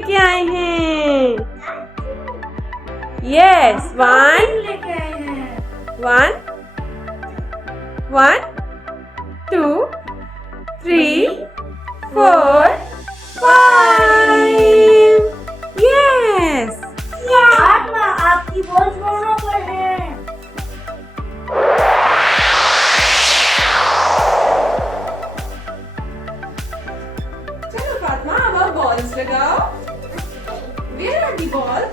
लेके आए हैं। यस, 1 लेके आए हैं। 1 1 2 3 4 5 यस। फातिमा, आपकी बॉल्स वहाँ पर हैं। चलो फातिमा, अब आप बॉल्स लगाओ। Where are the balls?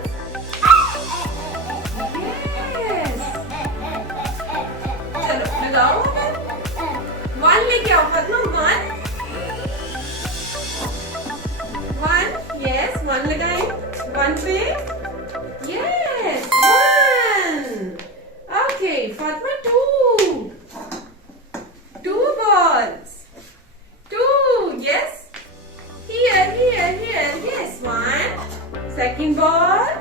Yes. चलो लगाओ। 1 लेके आओ फातिमा। 1 yes, 1 लगाएं। 1 पे yes, 1 okay Fatima 2 balls 2 yes here yes 1 second ball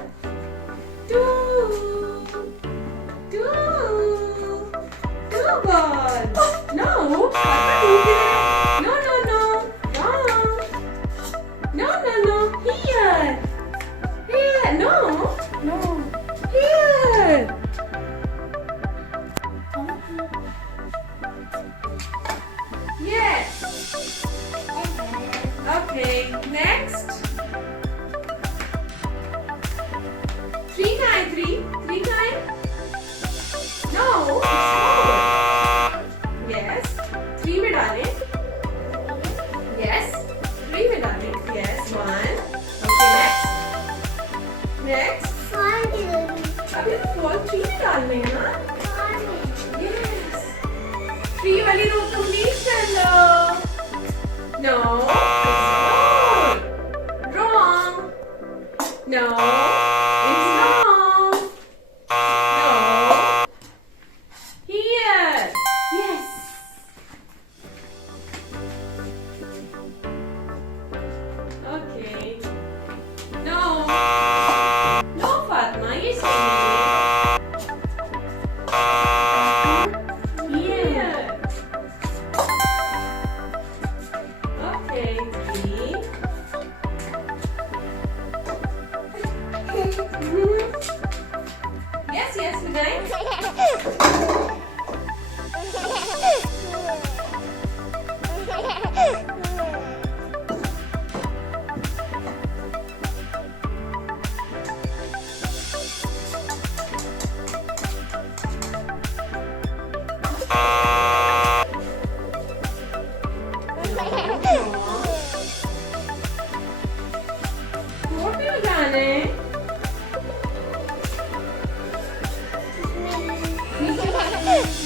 2 balls no Fatima 2 किधर no wrong no here no here yes okay next 3 kहाँ है 3 kहाँ है no it's 4 yes 3 में डालें yes 3 में डालें yes 1 okay next अभी तो बॉल 3 में डालने हैं ना yes 3 वाली रो कंप्लीट कर लो no it's wrong no it's wrong no here yes okay no Fatima ये सही है here okay 3 yes लगाएं फोर पे लगाना है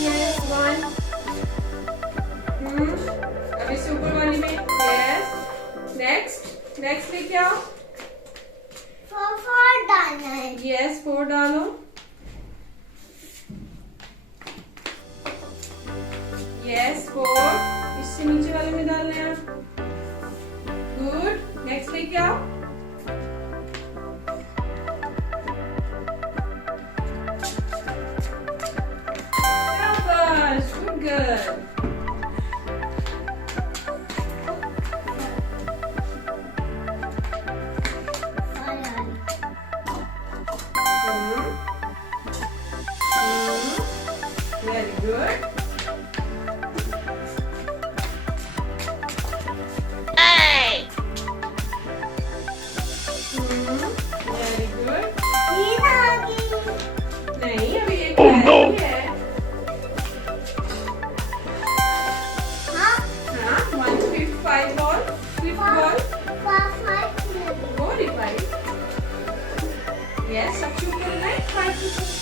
yes 1 अब इस ऊपर वाली में yes next लेके आओ डालना है। yes 4 डालो yes 4 इससे नीचे वाले में डालना है गुड नेक्स्ट लेके आओ शाबाश good girl very good very good नहीं अभी एक है हाँ 1 5th 5 ball 5th ball 45 yes अब शुरू करना है 5